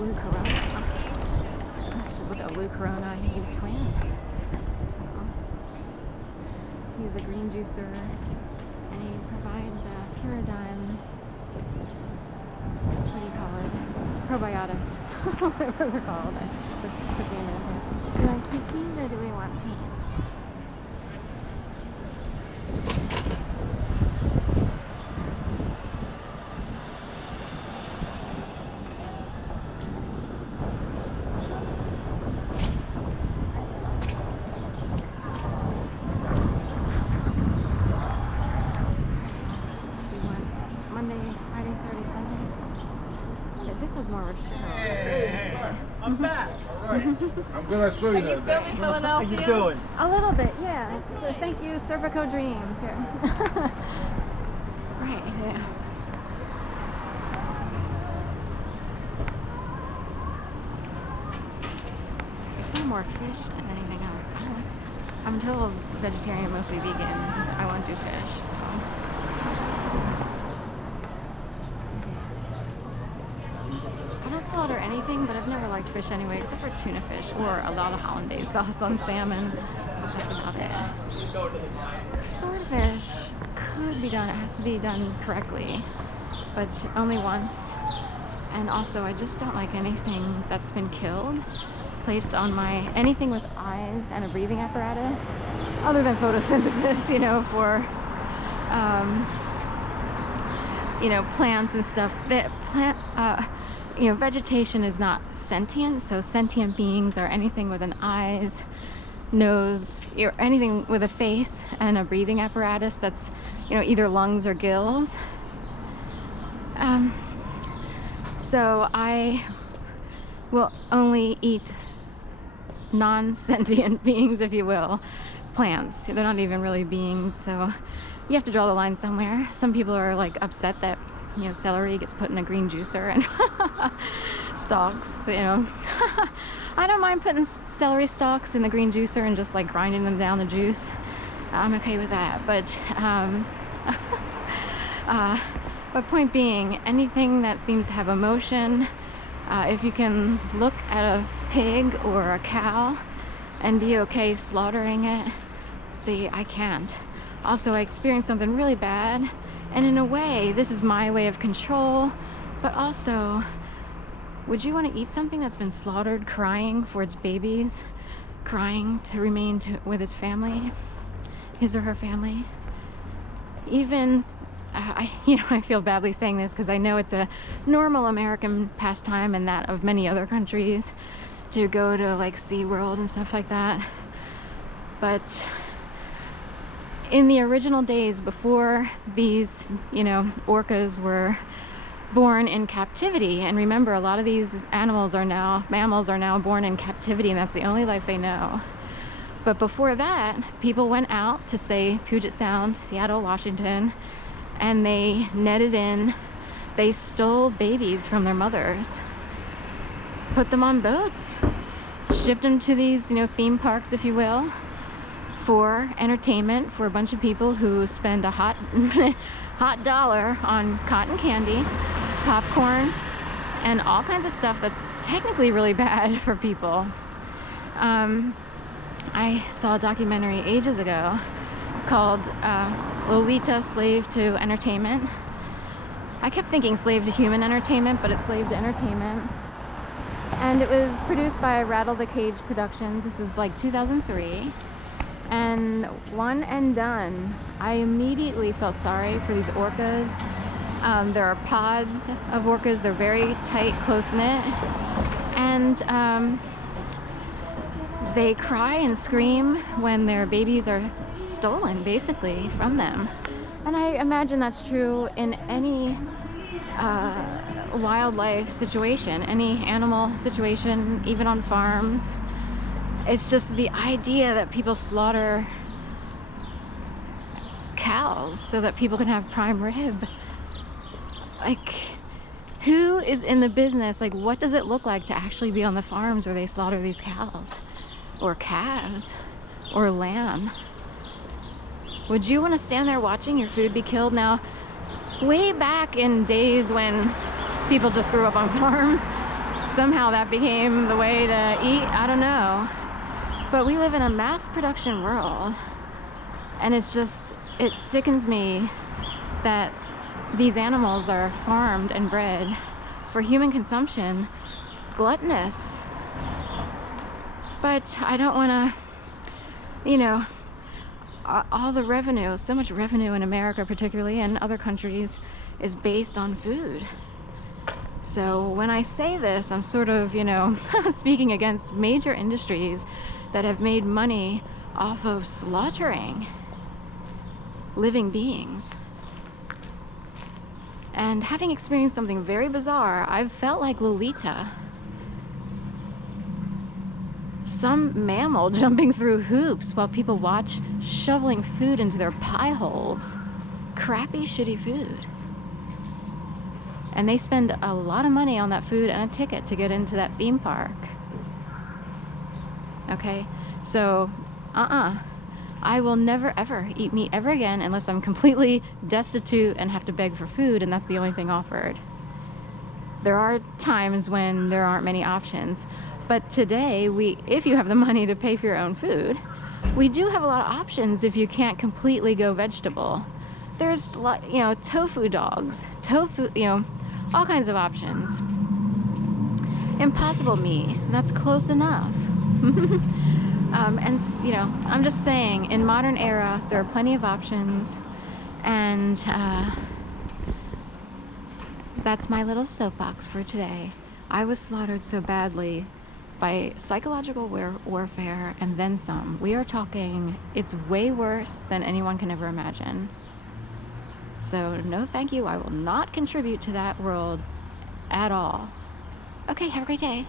blue corona. I should look at blue corona U twin. He's a green juicer, and he provides Pyridine. What do you call it? Probiotics. Whatever they're called. Which took me a minute here. Do we want kikis or do we want pants? This has more restrictions. Hey, I'm back. All right. I'm gonna show you. Are you filming Philadelphia? How you doing? A little bit, yeah. So thank you, Serpico Dreams. Here. Right, yeah. I smell more fish than anything else. I'm total vegetarian, mostly vegan. I won't do fish, so. I don't slaughter anything, but I've never liked fish anyway, except for tuna fish or a lot of hollandaise sauce on salmon. That's about it. Swordfish could be done. It has to be done correctly, but only once. And also, I just don't like anything that's been killed placed on anything with eyes and a breathing apparatus, other than photosynthesis, you know, for plants and stuff. Vegetation is not sentient, so sentient beings are anything with an eyes, nose, anything with a face and a breathing apparatus that's, either lungs or gills. So I will only eat non-sentient beings, if you will, plants. They're not even really beings, so you have to draw the line somewhere. Some people are like upset that celery gets put in a green juicer and stalks, I don't mind putting celery stalks in the green juicer and just like grinding them down the juice. I'm okay with that, but point being, anything that seems to have emotion, if you can look at a pig or a cow and be okay slaughtering it, see, I can't. Also, I experienced something really bad, and in a way, this is my way of control, but also, would you want to eat something that's been slaughtered crying for its babies, crying to remain with its family, his or her family? Even, I feel badly saying this because I know it's a normal American pastime and that of many other countries to go to like SeaWorld and stuff like that. But in the original days before these, orcas were born in captivity, and remember, a lot of these mammals are now born in captivity, and that's the only life they know. But before that, people went out to, say, Puget Sound, Seattle, Washington, and they they stole babies from their mothers, put them on boats, shipped them to these, theme parks, if you will, for entertainment for a bunch of people who spend a hot dollar on cotton candy, popcorn, and all kinds of stuff that's technically really bad for people. I saw a documentary ages ago called Lolita, Slave to Entertainment. I kept thinking Slave to Human Entertainment, but it's Slave to Entertainment. And it was produced by Rattle the Cage Productions. This is like 2003. And one and done. I immediately felt sorry for these orcas. There are pods of orcas. They're very tight, close-knit. And they cry and scream when their babies are stolen, basically, from them. And I imagine that's true in any wildlife situation, any animal situation, even on farms. It's just the idea that people slaughter cows so that people can have prime rib. Like, who is in the business? Like, what does it look like to actually be on the farms where they slaughter these cows or calves or lamb? Would you want to stand there watching your food be killed? Now, way back in days when people just grew up on farms, somehow that became the way to eat. I don't know. But we live in a mass production world, and it sickens me that these animals are farmed and bred for human consumption, gluttonous. But I don't want to, you know, all the revenue, so much revenue in America particularly, and other countries, is based on food. So when I say this, I'm sort of, you know, speaking against major industries that have made money off of slaughtering living beings. And having experienced something very bizarre, I've felt like Lolita. Some mammal jumping through hoops while people watch shoveling food into their pie holes. Crappy, shitty food. And they spend a lot of money on that food and a ticket to get into that theme park. Okay, so I will never ever eat meat ever again unless I'm completely destitute and have to beg for food, and that's the only thing offered. There are times when there aren't many options, but today, if you have the money to pay for your own food, we do have a lot of options if you can't completely go vegetable. There's, you know, tofu dogs, all kinds of options. Impossible meat, that's close enough. And, you know, I'm just saying, in modern era, there are plenty of options, and that's my little soapbox for today. I was slaughtered so badly by psychological warfare and then some. We are talking, it's way worse than anyone can ever imagine. So no thank you, I will not contribute to that world at all. Okay, have a great day.